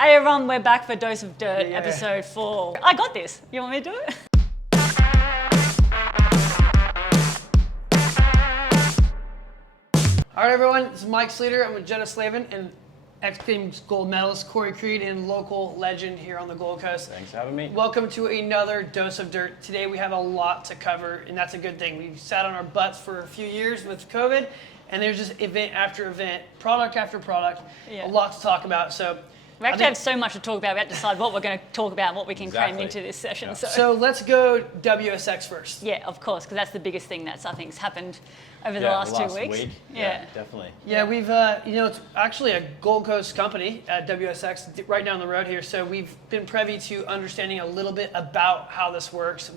Hey everyone, we're back for Dose of Dirt, episode 4. I got this. You want me to do it? All right, everyone. This is Mike Sleater. I'm with Jenna Slavin and X Games gold medalist Corey Creed and local legend here on the Gold Coast. Thanks for having me. Welcome to another Dose of Dirt. Today we have a lot to cover, and that's a good thing. We've sat on our butts for a few years with COVID, and there's just event after event, product after product, a lot to talk about. So We actually have so much to talk about. We have to decide what we're going to talk about and what we can cram into this session. Yeah. So let's go WSX first. Yeah, of course, because that's the biggest thing that's, I think, has happened over the last 2 weeks. Yeah, definitely. Yeah, we've, it's actually a Gold Coast company at WSX right down the road here. So we've been privy to understanding a little bit about how this works,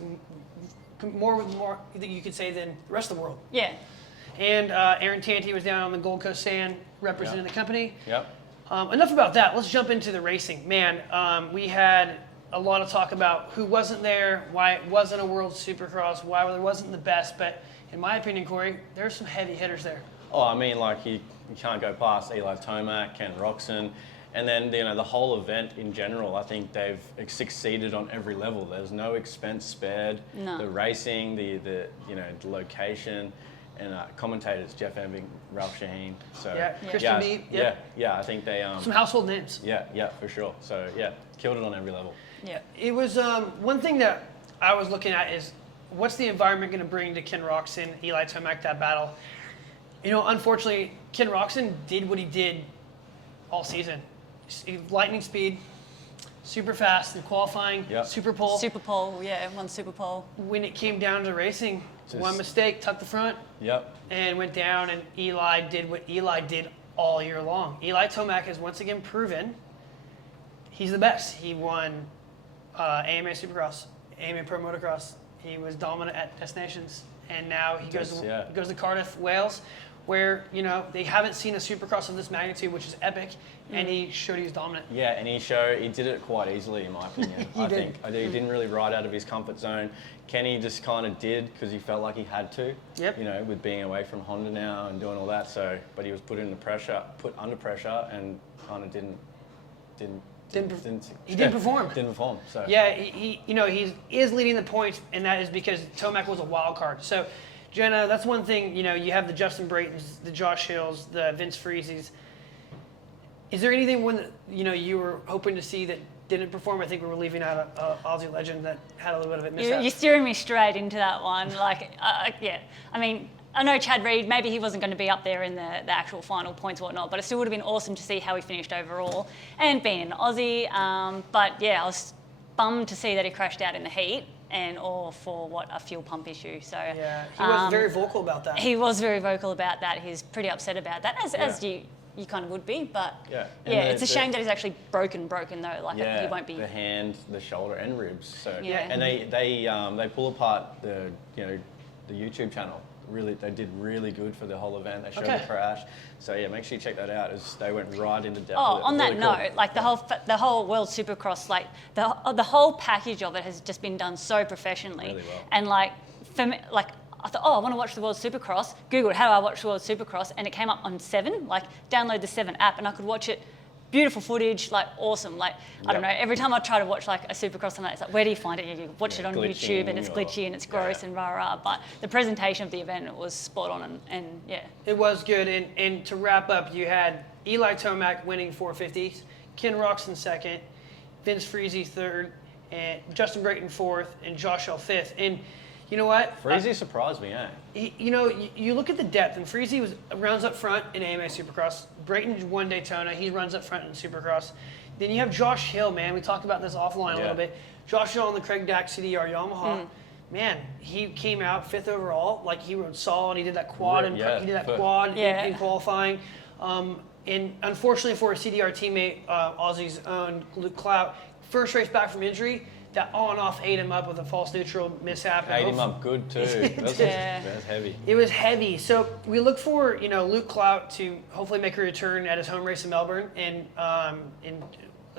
more that you could say than the rest of the world. Yeah. And Aaron Tanti was down on the Gold Coast Sand representing the company. Yep. Enough about that. Let's jump into the racing. Man, we had a lot of talk about who wasn't there, why it wasn't a World Supercross, why there wasn't the best. But in my opinion, Corey, there's some heavy hitters there. Oh, I mean, like you can't go past Eli Tomac, Ken Roxon, and then the whole event in general. I think they've succeeded on every level. There's no expense spared. No. The racing, the location. And commentators, Jeff Embing, Ralph Shaheen. So Christian Meade. Yeah, I think they some household names. Yeah, for sure. So killed it on every level. Yeah, it was one thing that I was looking at is what's the environment going to bring to Ken Roxon, Eli Tomac, that battle. Unfortunately, Ken Roxon did what he did all season. Lightning speed, super fast in qualifying, super pole. Super pole, one super pole. When it came down to racing, one mistake, tucked the front, and went down, and Eli did what Eli did all year long. Eli Tomac has once again proven he's the best. He won AMA Supercross, AMA Pro Motocross. He was dominant at Destinations, and now he goes to Cardiff, Wales, where they haven't seen a Supercross of this magnitude, which is epic, and he showed he was dominant. Yeah, and he did it quite easily, in my opinion. I think he didn't really ride out of his comfort zone. Kenny just kind of did because he felt like he had to. Yep. With being away from Honda now and doing all that. So, but he was put under pressure, and kind of didn't perform. Didn't perform. So yeah, he is leading the points, and that is because Tomac was a wild card. So, Jenna, that's one thing. You have the Justin Braytons, the Josh Hills, the Vince Frieses. Is there anything when you were hoping to see that didn't perform? I think we were leaving out an Aussie legend that had a little bit of a mishap. You're steering me straight into that one. I mean, I know Chad Reed, maybe he wasn't going to be up there in the actual final points or whatnot, but it still would have been awesome to see how he finished overall. And being an Aussie, but yeah, I was bummed to see that he crashed out in the heat. For a fuel pump issue. So yeah, he was very vocal about that. He was very vocal about that. He's pretty upset about that, as you kind of would be. But it's a shame that he's actually broken though. Like he won't be. The hand, the shoulder, and ribs. So and they pull apart the YouTube channel. Really, they did really good for the whole event. They showed the crash. So make sure you check that out. As they went right into depth. Oh, on that really note, cool. the whole World Supercross, the whole package of it has just been done so professionally. Really well. And for me, I thought, I want to watch the World Supercross. Googled how do I watch the World Supercross, and it came up on 7. Download the 7 app, and I could watch it. Beautiful footage, awesome. I don't know. Every time I try to watch a Supercross, it's like, where do you find it? You watch it on YouTube, and it's glitchy and it's gross and rah rah. But the presentation of the event, it was spot on, and it was good. And to wrap up, you had Eli Tomac winning 450s, Ken Roxon second, Vince Friese third, and Justin Brayton fourth, and Josh Hill fifth. And you know what? Friese surprised me, You look at the depth, and Friese rounds up front in AMA Supercross. Brayton won Daytona. He runs up front in Supercross. Then you have Josh Hill, man. We talked about this offline a little bit. Josh Hill on the Craig Dack CDR Yamaha. Man, he came out 5th overall. He rode solid. He did that quad in qualifying. And unfortunately for a CDR teammate, Aussie's own Luke Clout, first race back from injury, that on-off ate him up with a false neutral mishap. Ate him up good too. That's heavy. It was heavy. So we look for Luke Clout to hopefully make a return at his home race in Melbourne in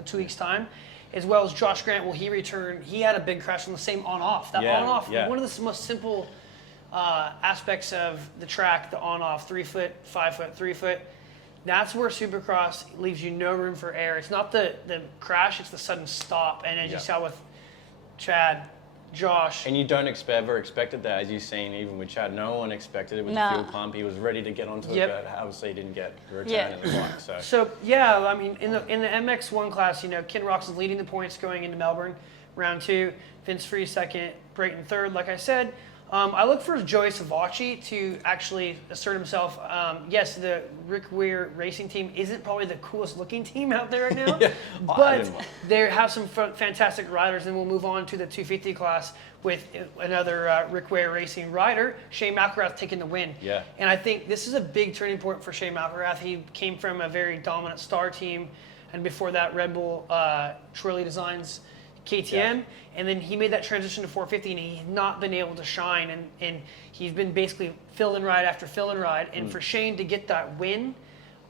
2 weeks' time, as well as Josh Grant. Will he return? He had a big crash on the same on-off. On-off, one of the most simple aspects of the track, the on-off, 3 foot, 5 foot, 3 foot. That's where Supercross leaves you no room for error. It's not the crash, it's the sudden stop. And as you saw with Chad, Josh. And you don't ever expected that, as you've seen even with Chad. No one expected it with the fuel pump. He was ready to get onto it, but obviously he didn't get the return in the bike. So yeah, I mean, in the MX1 class, you know, Ken Rocks is leading the points going into Melbourne, round 2. Vince Freeze second, Brayton third. Like I said, I look for Joey Savacci to actually assert himself. Yes, the Rick Weir racing team isn't probably the coolest looking team out there right now, but they have some fantastic riders. And we'll move on to the 250 class with another Rick Weir racing rider, Shane McElrath, taking the win. Yeah. And I think this is a big turning point for Shane McElrath. He came from a very dominant Star team, and before that, Red Bull, Troy Lee Designs, KTM, and then he made that transition to 450, and he's not been able to shine, and he's been basically fill-in ride after fill-in ride, and for Shane to get that win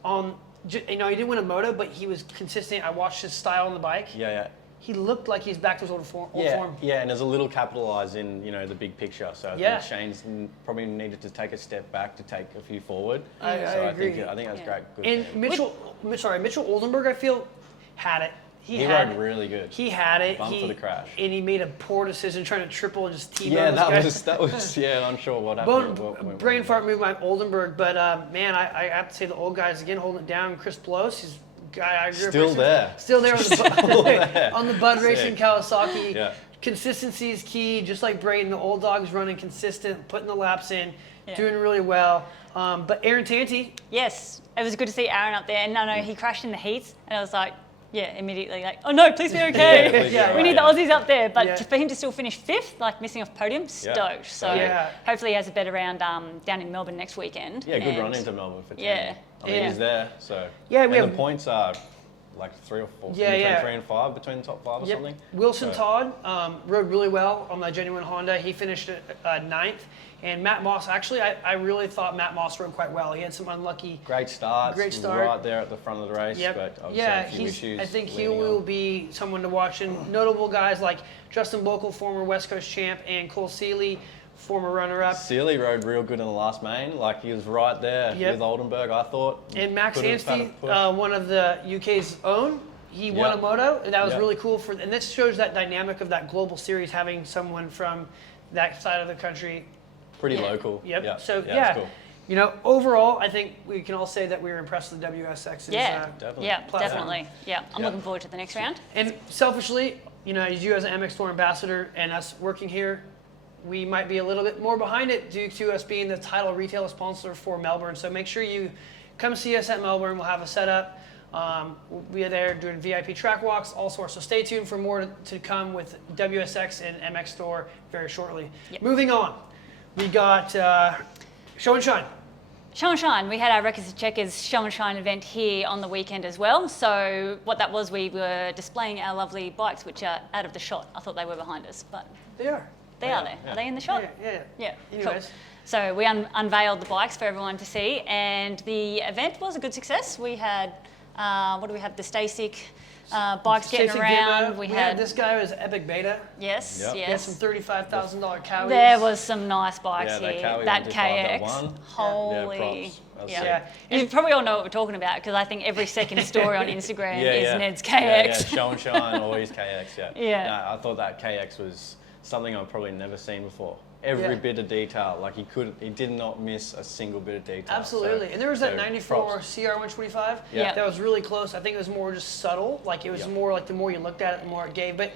on, you know, he didn't win a moto, but he was consistent. I watched his style on the bike. He looked like he's back to his old form. Yeah, and there's a little capitalised in, you know, the big picture. So I think Shane's probably needed to take a step back to take a few forward. I agree. I think that's great. Good and Mitchell Oldenburg, I feel, had it. He rode really good. He had it. Bumped for the crash. And he made a poor decision trying to triple and just T-bone that was I'm sure what happened. Brain fart move by Oldenburg, but man, I have to say the old guys again holding it down. Chris Blows, he's guy I grew still there. Still there on the Bud Racing Kawasaki. Yeah. Consistency is key, just like Brayden. The old dog's running consistent, putting the laps in, doing really well. But Aaron Tanti. Yes, it was good to see Aaron up there. And no, he crashed in the heats, and I was like, immediately like, oh no, please be okay. We need the Aussies up there. But for him to still finish 5th, like missing off podium, stoked. So hopefully he has a better round down in Melbourne next weekend. Yeah, good run into Melbourne for Tanti. I mean, he's there, so. Yeah, the points are like 3 or 4, between 3 and 5, between the top 5 or something. Wilson Todd rode really well on the Genuine Honda. He finished 9th. And Matt Moss, actually, I really thought Matt Moss rode quite well. He had some unlucky... Great start. Right there at the front of the race. But a few issues. I think he will be someone to watch. And notable guys like Justin Bokel, former West Coast champ, and Cole Seeley, former runner-up. Seeley rode real good in the last main. Like, he was right there with Oldenburg, I thought. And Max Anstey, one of the UK's own, he won a moto. And that was really cool. And this shows that dynamic of that global series, having someone from that side of the country. Pretty local. Yep. So, cool. You know, overall, I think we can all say that we were impressed with WSX's definitely. Definitely. Yeah, I'm looking forward to the next round. And selfishly, you know, as you as an MXstore ambassador and us working here, we might be a little bit more behind it due to us being the title retail sponsor for Melbourne. So make sure you come see us at Melbourne. We'll have a setup. We'll be there doing VIP track walks, all sorts. So stay tuned for more to come with WSX and MXstore very shortly. Yep. Moving on. We got Show and Shine. Show and Shine. We had our Records and Checkers Show and Shine event here on the weekend as well. So what that was, we were displaying our lovely bikes, which are out of the shot. I thought they were behind us, but they are. They are there. Are they in the shot? Yeah. Anyways. Cool. So we unveiled the bikes for everyone to see, and the event was a good success. We had, what do we have? The Stasic bikes getting around. We had this guy was Epic Beta. Yes. He had some $35,000 Cowies. There was some nice bikes here. That KX. Holy. Yeah. You probably all know what we're talking about because I think every second story on Instagram is Ned's KX. Show and Shine, always KX. No, I thought that KX was something I've probably never seen before. Every bit of detail, like he did not miss a single bit of detail. Absolutely, and there was that 94 CR125 that was really close. I think it was more just subtle, like it was more like the more you looked at it, the more it gave. But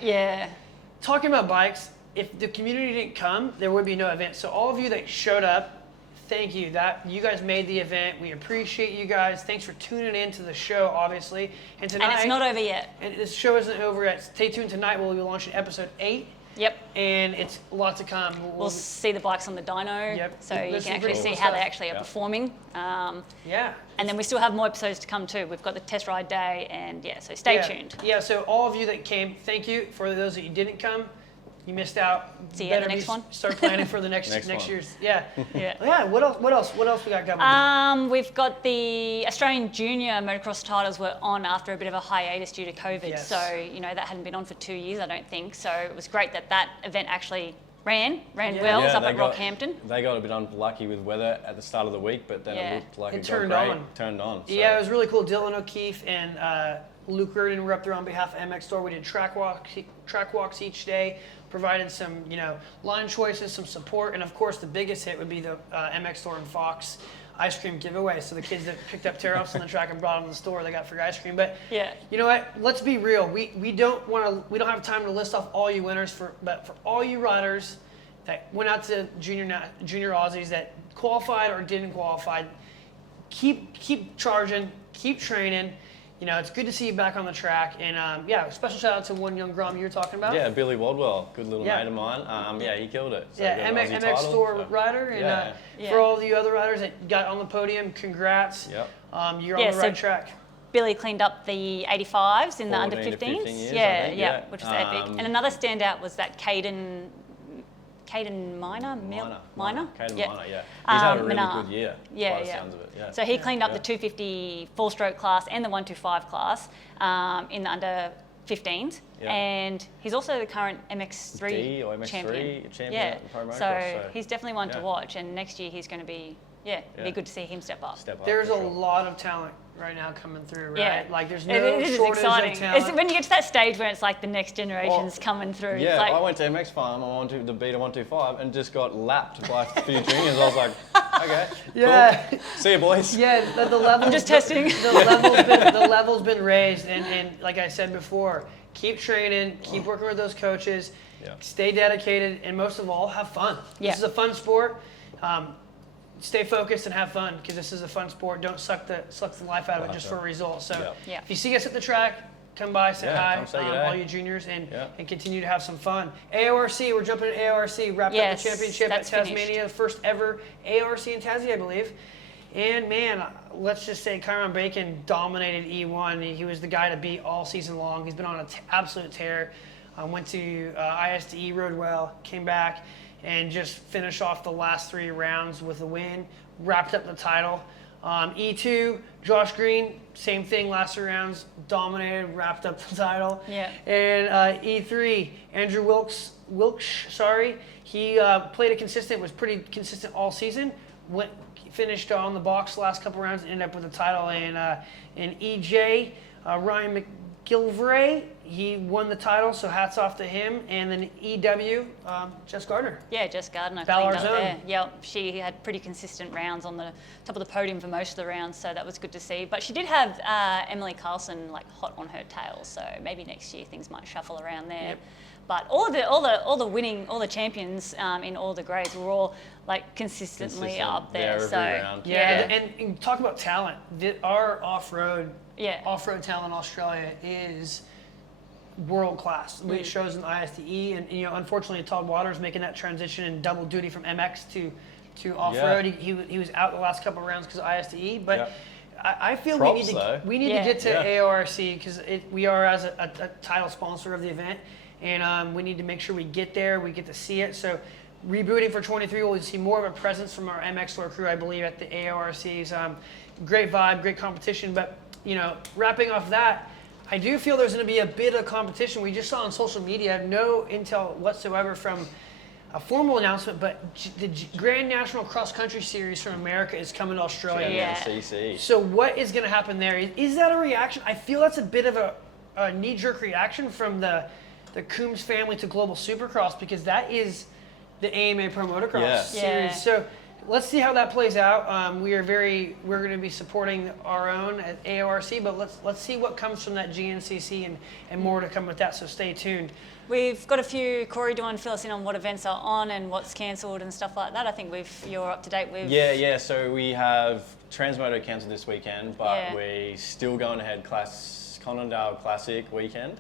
talking about bikes, if the community didn't come, there would be no event. So all of you that showed up, thank you. That you guys made the event. We appreciate you guys. Thanks for tuning in to the show, obviously. And tonight, and it's not over yet. And this show isn't over yet. Stay tuned tonight. We'll be launching episode 8. Yep. And it's a lot to come. We'll see the bikes on the dyno, so you can actually see how they actually are performing. And then we still have more episodes to come too. We've got the test ride day, and so stay tuned. Yeah, so all of you that came, thank you. For those that you didn't come, you missed out. See you at the next one. Start planning for the next year's. Yeah. What else we got going? We've got the Australian Junior Motocross titles were on after a bit of a hiatus due to COVID. So that hadn't been on for 2 years, I don't think. So it was great that event actually ran Yeah. well up they at Rockhampton. They got a bit unlucky with weather at the start of the week, but then Yeah. it looked like It it turned got great. on. Turned on. So. Yeah, it was really cool. Dylan O'Keefe and Luke Reardon were up there on behalf of MXstore. We did track walks each day, provided some, line choices, some support, and of course the biggest hit would be the MXstore and Fox ice cream giveaway. So the kids that picked up tear-offs on the track and brought them to the store, they got free ice cream. But Yeah. you know what? Let's be real. We don't have time to list off all you winners but for all you riders that went out to junior Aussies that qualified or didn't qualify, keep charging, keep training. It's good to see you back on the track. And special shout out to one young Grom you were talking about. Yeah, Billy Waldwell, good little Yeah. mate of mine. He killed it. So Yeah, he got an Aussie MX title, Store so- rider. And Yeah. for all of you other riders that got on the podium, congrats. Yep. You're on the right track. Billy cleaned up the 85s in the under 14 to 15 15s. years, I Yeah, think, yeah, yeah. which was epic. And another standout was that Caden Minor. Caden Yeah. Minor, yeah. He's had a really Menard. good year, Yeah, by the yeah. sounds of it. Yeah. So he cleaned up Yeah. the 250 four-stroke class and the 125 class in the under 15s. Yeah. And he's also the current MX3 D or MX3 champion Yeah, at Pro Motocross, so so- he's definitely one to yeah. watch. And next year he's going to be, it'd be good to see him step up. Step up, There's for a sure. lot of talent right now coming through, right? Yeah. Like there's no It is shortage exciting. of talent. It's when you get to that stage where it's like the next generation's coming through. Yeah, it's like, I went to MX Farm, I went to the Beta 125 and just got lapped by a few juniors. I was like, okay, Yeah. cool. See you boys. Yeah, the level. I'm just testing. The level's been raised, and like I said before, keep training, keep working with those coaches, Yeah. stay dedicated, and most of all, have fun. Yeah. This is a fun sport. Stay focused and have fun because this is a fun sport. Don't suck the life out of it just for a result. So Yeah. if you see us at the track, come by, say Yeah, hi, come say good day. all you juniors, and Yeah. continue to have some fun. AORC, we're jumping to AORC. Wrapped up Yes, the championship at that's Tasmania, finished. the first ever AORC in Tassie, I believe. And man, let's just say Kyron Bacon dominated E1. He was the guy to beat all season long. He's been on an absolute tear. Went to ISDE, rode well, came back, and just finished off the last 3 rounds with a win. Wrapped up the title. E2, Josh Green, same thing, last 3 rounds, dominated, wrapped up the title. Yeah. And E3, Andrew Wilkes, he played was pretty consistent all season. Finished on the box the last couple rounds and ended up with the title. And EJ, Ryan McGilvray, he won the title, so hats off to him. And then EW, Jess Gardner. Yeah, Jess Gardner Ballar's cleaned up own. there. Yep, she had pretty consistent rounds on the top of the podium for most of the rounds, so that was good to see. But she did have Emily Carlson hot on her tail, so maybe next year things might shuffle around there. Yep. But all the champions in all the grades were all consistently Consistent up there. there every So round. Yeah, and talk about talent. Our off-road Yeah. talent in Australia is world class. It shows in the ISDE, and unfortunately Todd Waters making that transition in double duty from MX to off-road. Yeah. He was out the last couple of rounds because of ISDE, but. Yeah. I feel Props, we need though. to get to Yeah. AORC because we are as a title sponsor of the event, and we need to make sure we get there, we get to see it. So rebooting for 23, we'll see more of a presence from our MXstore crew, I believe, at the AORCs. Great vibe, great competition, but wrapping off that, I do feel there's going to be a bit of competition. We just saw on social media, I have no intel whatsoever from a formal announcement, but the Grand National Cross Country Series from America is coming to Australia. Yeah. CC. So what is going to happen there? Is that a reaction? I feel that's a bit of a knee-jerk reaction from the Coombs family to Global Supercross because that is the AMA Pro Motocross Yeah. series. Yeah. So let's see how that plays out. We're going to be supporting our own at AORC, but let's see what comes from that GNCC and more to come with that. So stay tuned. We've got a few. Corey, do you want to fill us in on what events are on and what's cancelled and stuff like that? I think you're up to date with. Yeah. So we have Transmoto cancelled this weekend, but Yeah. we're still going ahead. Conondale Classic weekend.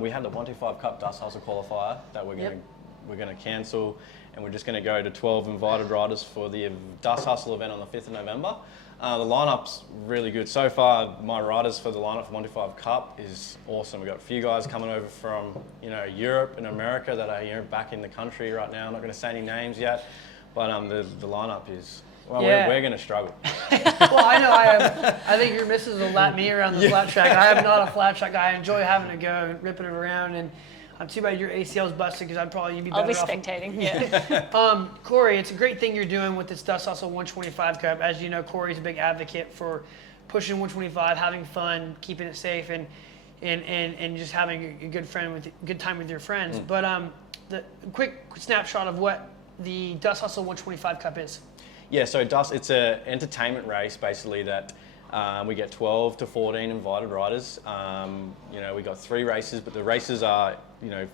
We had the 125 Cup Dust Hustle qualifier that we're going to cancel, and we're just going to go to 12 invited riders for the Dust Hustle event on the 5th of November. The lineup's really good. So far, my riders for the lineup for 125 Cup is awesome. We've got a few guys coming over from Europe and America that are back in the country right now. I'm not going to say any names yet, but the lineup is. Well, Yeah. we're going to struggle. Well, I know I think your missus will lap me around the flat track. I am not a flat track guy. I enjoy having to go and ripping it around, and Too bad your ACL's busted because you'd be better I'll be off. spectating. Yeah. Corey, it's a great thing you're doing with this Dust Hustle 125 Cup. As you know, Corey's a big advocate for pushing 125, having fun, keeping it safe, and just having a good time with your friends. But the quick snapshot of what the Dust Hustle 125 Cup is. Yeah, so it's an entertainment race basically that we get 12 to 14 invited riders. We got 3 races, but the races are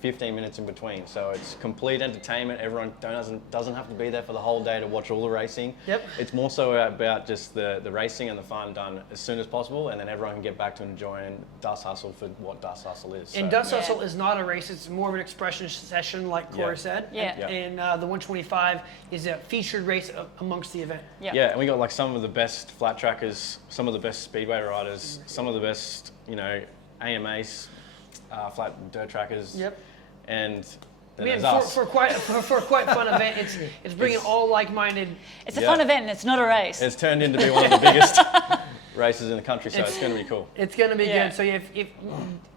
15 minutes in between. So it's complete entertainment. Everyone doesn't have to be there for the whole day to watch all the racing. Yep. It's more so about just the racing and the fun done as soon as possible, and then everyone can get back to enjoying Dust Hustle for what Dust Hustle is. And So, Dust Hustle is not a race; it's more of an expression session, like Corey said. Yeah. And the 125 is a featured race amongst the event. Yeah. Yeah, and we got like some of the best flat trackers, some of the best speedway riders, some of the best, AMAs, flat dirt trackers. Yep. And then Man, there's us. for quite fun event, it's bringing all like-minded. It's a fun event and it's not a race. It's turned into be one of the biggest races in the country, so it's going to be cool. It's going to be Yeah. good. So if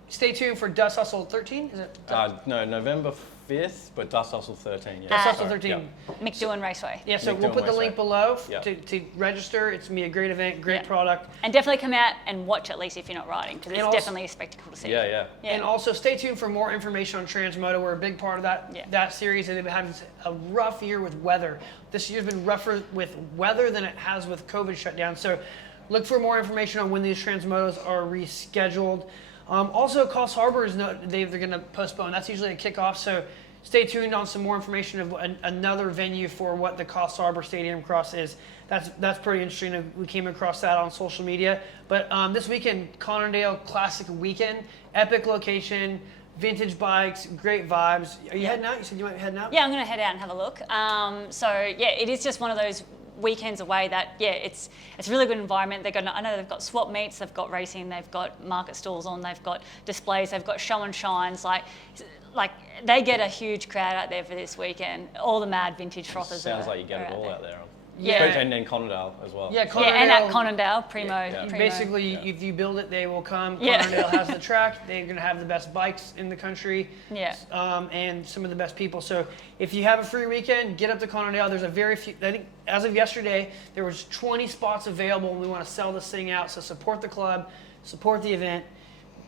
stay tuned for Dust Hustle 13. Is it? No, November 5th, but Dust Hustle 13. Yeah. Dust Hustle Sorry, 13. yeah. McDowan Raceway. Yeah, so Nick we'll Dillon put the Raceway. link below Yeah. to register. It's going to be a great event, great Yeah. product. And definitely come out and watch at least if you're not riding, because it's And also- definitely a spectacle to see. Yeah. And also stay tuned for more information on Transmoto. We're a big part of that series, and they've been having a rough year with weather. This year's been rougher with weather than it has with COVID shutdown. So look for more information on when these Transmotos are rescheduled. Also, Coffs Harbour they're going to postpone. That's usually a kickoff. So stay tuned on some more information of another venue for what the Coffs Harbour Stadium Cross is. That's pretty interesting. We came across that on social media. But this weekend, Conondale Classic Weekend, epic location, vintage bikes, great vibes. Are you heading out? You said you might be heading out? Yeah, I'm going to head out and have a look. It is just one of those weekends away that, it's a really good environment. I know they've got swap meets, they've got racing, they've got market stalls on, they've got displays, they've got show and shines. Like they get a huge crowd out there for this weekend. All the mad vintage frothers. Sounds like you get it all out there. Yeah. And then Conondale as well. Yeah, Yeah, and at Conondale, Primo. Basically, if you build it, they will come. Yeah. Conondale has the track. They're going to have the best bikes in the country. Yeah. And some of the best people. So if you have a free weekend, get up to Conondale. There's a very few. I think as of yesterday, there was 20 spots available, and we want to sell this thing out. So support the club, support the event.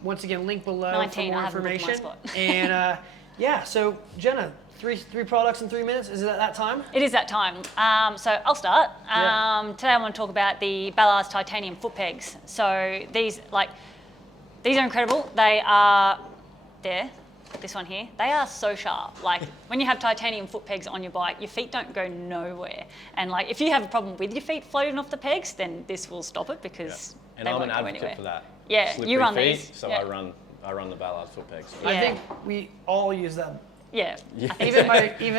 Once again, link below 19, for more I haven't booked my information. spot. And so Jenna, three products in 3 minutes. Is it at that time? It is that time. So I'll start. Yeah. Today I want to talk about the Ballard's titanium foot pegs. So these are incredible. They are this one here. They are so sharp. Like when you have titanium foot pegs on your bike, your feet don't go nowhere. And like if you have a problem with your feet floating off the pegs, then this will stop it because And they I'm won't an go advocate anywhere. for that. Yeah, Slippery you run feet, these. So Yeah. I run the Ballard foot pegs. Yeah. I think we all use them. Yeah. Even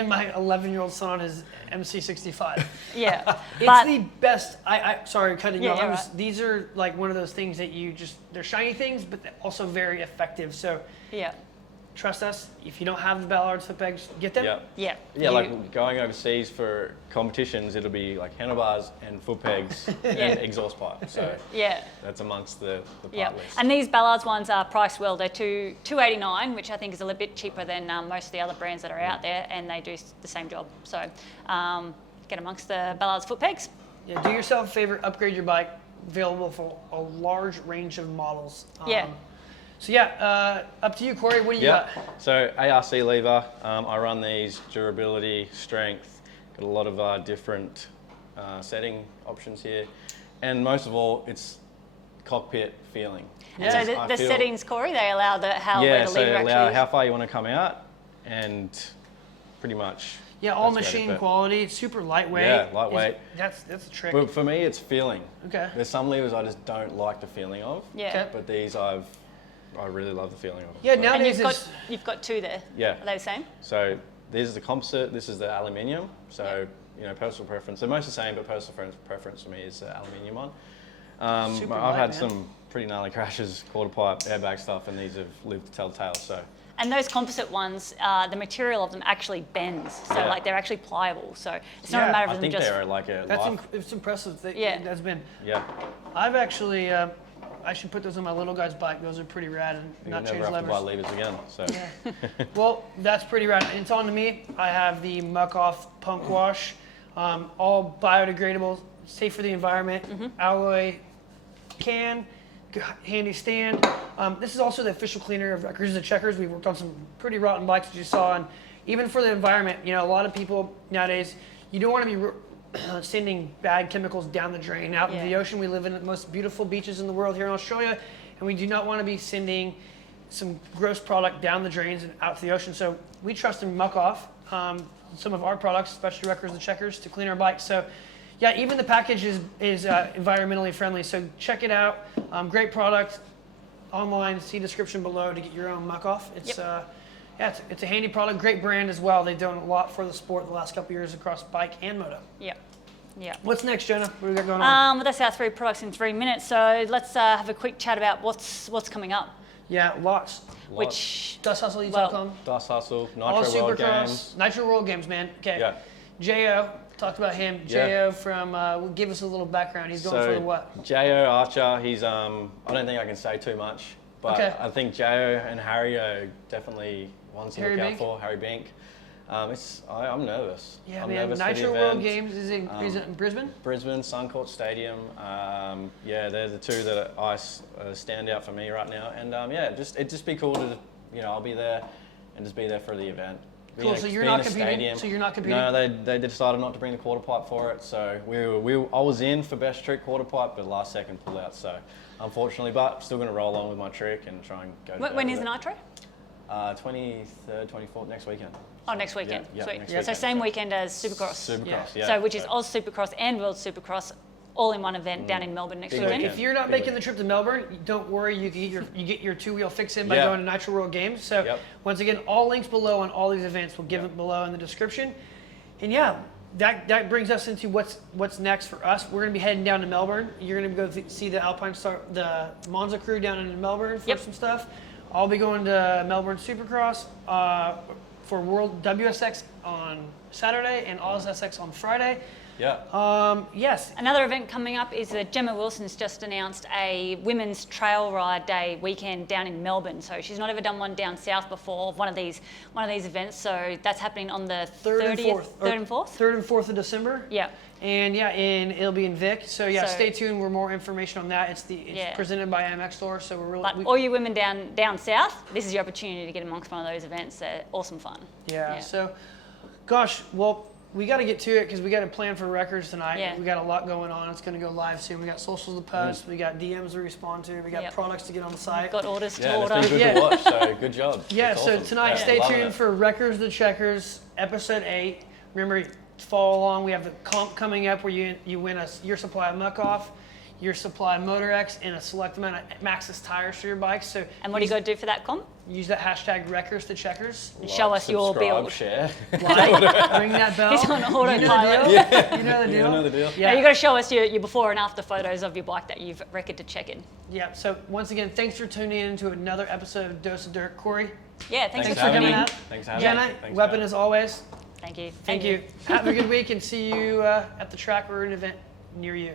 my 11-year-old son is MC65. Yeah. It's But the best. Sorry, cutting you Yeah, off. yeah, right. These are like one of those things that they're shiny things, but they're also very effective. So yeah. trust us. If you don't have the Ballard's foot pegs, get them. Yeah. Yeah. Yeah, like going overseas for competitions, it'll be like handlebars and foot pegs and exhaust pipe. So Yeah. that's amongst the Yeah, part list. and these Ballard's ones are priced well. They're $289, which I think is a little bit cheaper than most of the other brands that are out there, and they do the same job. So get amongst the Ballard's foot pegs. Yeah, do yourself a favor. Upgrade your bike. Available for a large range of models. Yeah. So up to you, Corey. What do you got? So ARC lever, I run these durability, strength, got a lot of different setting options here. And most of all, it's cockpit feeling. And so I the feel- settings, Corey, they allow where Yeah, the so lever they actually allow is. how far you want to come out and pretty much. Yeah, all that's about it, machine but- quality. It's super lightweight. Yeah, lightweight. That's a trick. But for me, it's feeling. Okay. There's some levers I just don't like the feeling of. Yeah. Okay. But these I really love the feeling of. Yeah, So- now- And Nowadays you've got two there. Yeah. Are they the same? So this is the composite, this is the aluminium. So, personal preference. They're most the same, but personal preference for me is the aluminium one. Super I've light, had man. some pretty gnarly crashes, quarter pipe, airbag stuff, and these have lived to tell the tale. So And those composite ones, the material of them actually bends. So Yeah. like they're actually pliable. So it's not Yeah, a matter of I them think just. they're like a life. It's impressive. Yeah. That's been. Yeah. I've actually I should put those on my little guy's bike. Those are pretty rad and You not never change have to buy levers. levers again. So. Yeah. Well, that's pretty rad. And it's on to me. I have the Muck Off Punk Wash, all biodegradable, safe for the environment, alloy can, handy stand. This is also the official cleaner of Records and Checkers. We've worked on some pretty rotten bikes that you saw, and even for the environment, you know, a lot of people nowadays, you don't want to be sending bad chemicals down the drain out into the ocean. We live in the most beautiful beaches in the world here in Australia, and we do not want to be sending some gross product down the drains and out to the ocean. So we trust in Muck Off, some of our products, especially Records and Checkers, to clean our bikes. So yeah, even the package is environmentally friendly. So check it out. Great product. Online, see description below to get your own Muck Off. It's it's a handy product, great brand as well. They've done a lot for the sport the last couple of years across bike and moto. Yep. Yeah. What's next, Jenna? What do we got going on? Well, that's our 3 products in 3 minutes. So let's have a quick chat about what's coming up. Yeah, lots. Which DustHustleEats.com. Dust Hustle, All Nitro World Games. Supercross, Nitro World Games, man. Okay. Yeah. Jo, talked about him. Jo from, give us a little background. He's going for the what? Jo Archer, he's, I don't think I can say too much, but Okay. I think Jo and Harry are definitely ones to Harry look Bink? out for. Harry Bink. I'm nervous. Yeah, I'm man. nervous for the Nitro World event. Games is in Brisbane? Brisbane, Suncourt Stadium. Yeah, they're the two that stand out for me right now. And it'd just be cool to, I'll be there and just be there for the event. Cool. So you're not competing. So you're not competing. No, they decided not to bring the quarter pipe for it. So I was in for best trick quarter pipe, but last second pull out. So unfortunately, but still going to roll on with my trick and try and go. when is the Nitro? 23rd, 24th, next weekend. Oh, next weekend. Yeah, Sweet. next So weekend. same weekend as Supercross. Supercross, yeah. So which is Oz Supercross and World Supercross, all in one event down in Melbourne next Big So weekend. if you're not making the trip to Melbourne, don't worry. You get your two-wheel fix in by Yeah. going to Nitro World Games. So once again, all links below on all these events. We'll give it below in the description. And yeah, that brings us into what's next for us. We're gonna be heading down to Melbourne. You're gonna go see the the Monza crew down in Melbourne for some stuff. I'll be going to Melbourne Supercross for World WSX on Saturday and Oz SX on Friday. Yeah. Yes. Another event coming up is that Gemma Wilson's just announced a women's trail ride day weekend down in Melbourne. So she's not ever done one down south before, one of these events. So that's happening on the 30th, 3rd and 4th? 3rd and 4th of December. Yeah. And it'll be in Vic. So stay tuned. We're more information on that. It's presented by MXstore. So we're really. But all you women down south, this is your opportunity to get amongst one of those events. They're awesome fun. Yeah. So, gosh, well, we got to get to it because we got to plan for records tonight. Yeah. We got a lot going on. It's going to go live soon. We got socials to post. We got DMs to respond to. We got products to get on the site. Got orders to Yeah, order. it's been good to watch. So good job. Yeah. It's So awesome. tonight, Yeah, stay loving tuned it. for Records the Checkers, episode 8. Remember, follow along. We have the comp coming up where you win your supply of Muck Off, your supply of Motor X, and a select amount of Maxxis tires for your bikes. So And what do you got to do for that comp? use that hashtag Records to Checkers. And show us your Subscribe, build. share. Like, ring that bell. He's on autopilot. You know the deal. Yeah. You know the You deal. know the deal. Yeah, you got to show us your before and after photos of your bike that you've record to check in. Yeah. So once again, thanks for tuning in to another episode of Dose of Dirt. Corey, Yeah, thanks thanks for for coming coming in. out. Thanks for having Jenna, me. Thanks, weapon man. as always. Thank you. Thank you. Have a good week and see you at the track or an event near you.